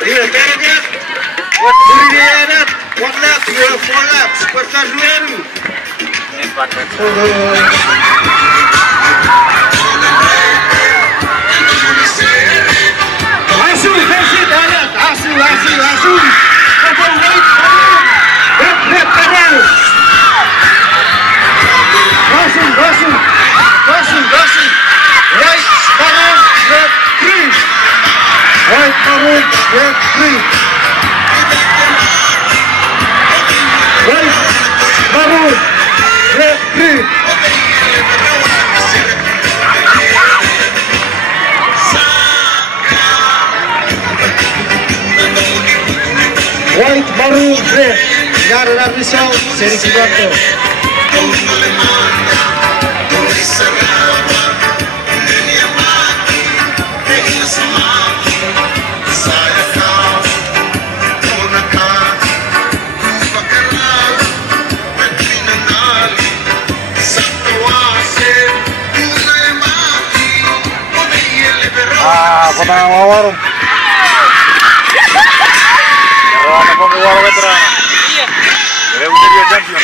Iya, target. Beridianat, 1 lap, 4 laps, supercar Subaru. Asu, versi darat, asu. Red, terus. Racing. Right, Baron, red, green. Right, Baron, red, green. Right, Baron, red, green. White, Baron, red. Gara Rizal, Seri Subanto. Potong warung. Jangan apa warung itu. Iya. Ya udah dia champion.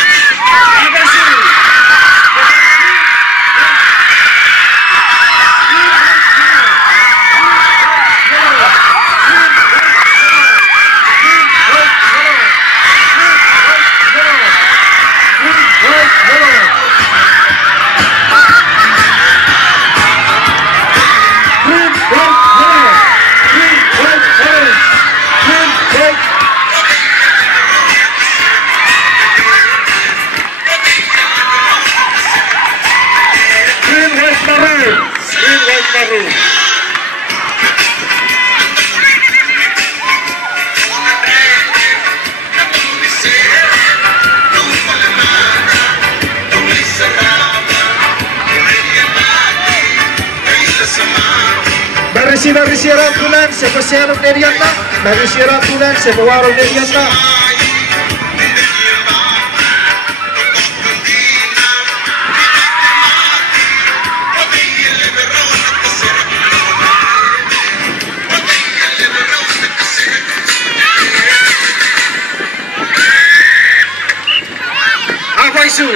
Dari siaran tulan, siapa siaran Neriana, dari siaran tulan, siapa warung Neriana. Apa isu?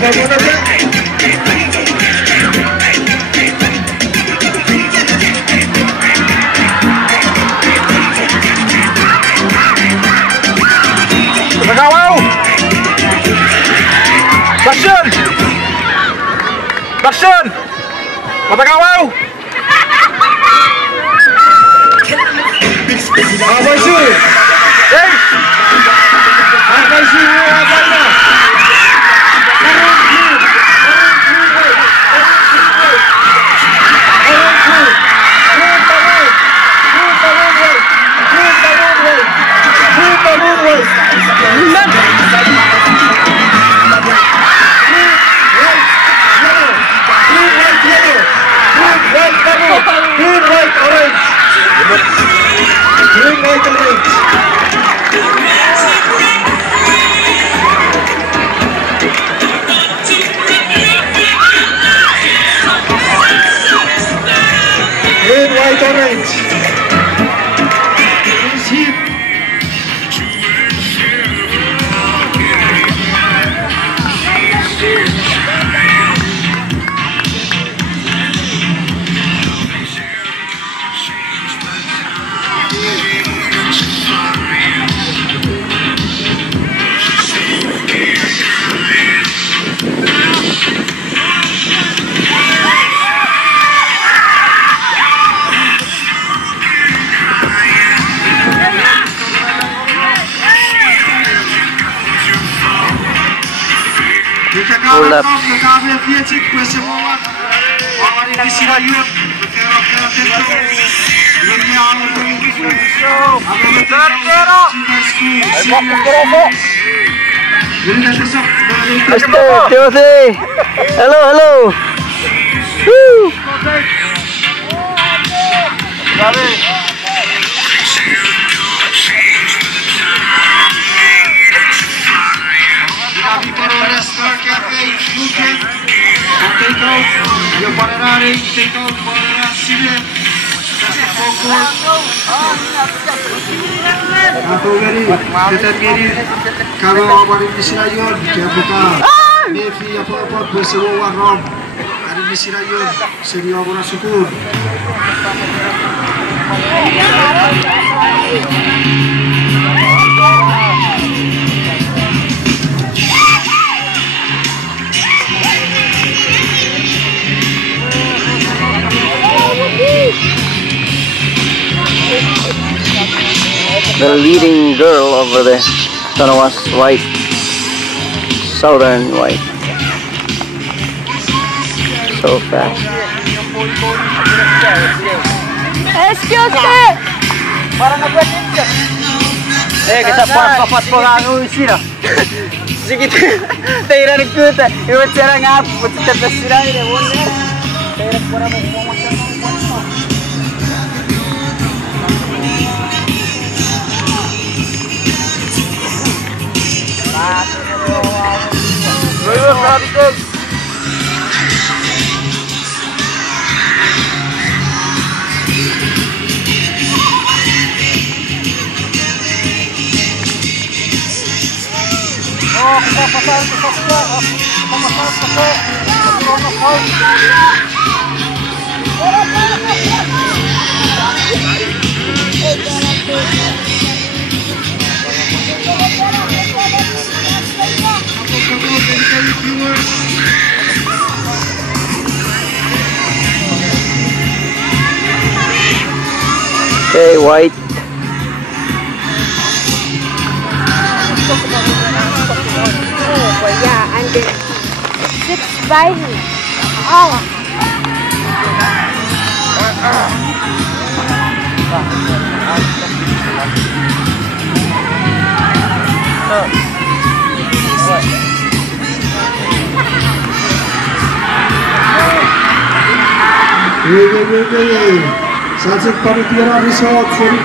Apa muna siya? Matagawaw! Baksyon! Baksyon! Matagawaw! Abay siya! Hey! Abay siya! Abay na! Ulap. Timothy. Hello, hello. Woo. Kalau amarin di Sirayon, kaya buka Nevi apa-apa bersewa rom. Hari di Sirayon, serius orang syukur. The leading girl over there. Tonawas white. Southern white. So fast. Excuse me! Kita pas pengaruh isi lah. Sikit. Tera nikuta. Ibu cara ngap. Kita tersirai deh. Tera pura mau macam. Okay, white. Oh, yeah, and the 6 riding. Oh. Salsik Panitia Resort Sorry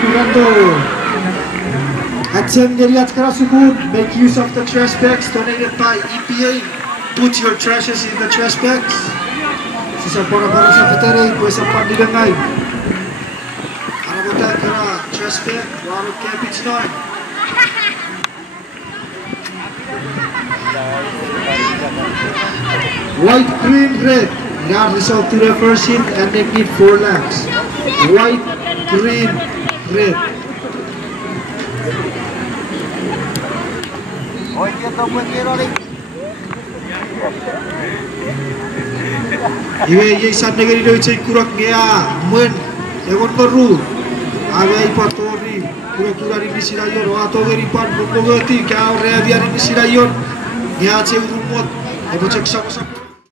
Action Geriat Karasukun, make use of the trash bags donated by EPA. Put your trashes in the trash bags. Sisa para sa veterinary pues ang pandilangay. Arabutan kara trash bag, water cabbage noy. White, green, red. Guard resolve to reverse it and make it 4 laps. White, green, red. Iwe san negeri do cai kurak gea men egon koru ave patori kura ring disirayon ato geri pan bogoti ka rea biar disirayon gea cai rumot ebo cek sama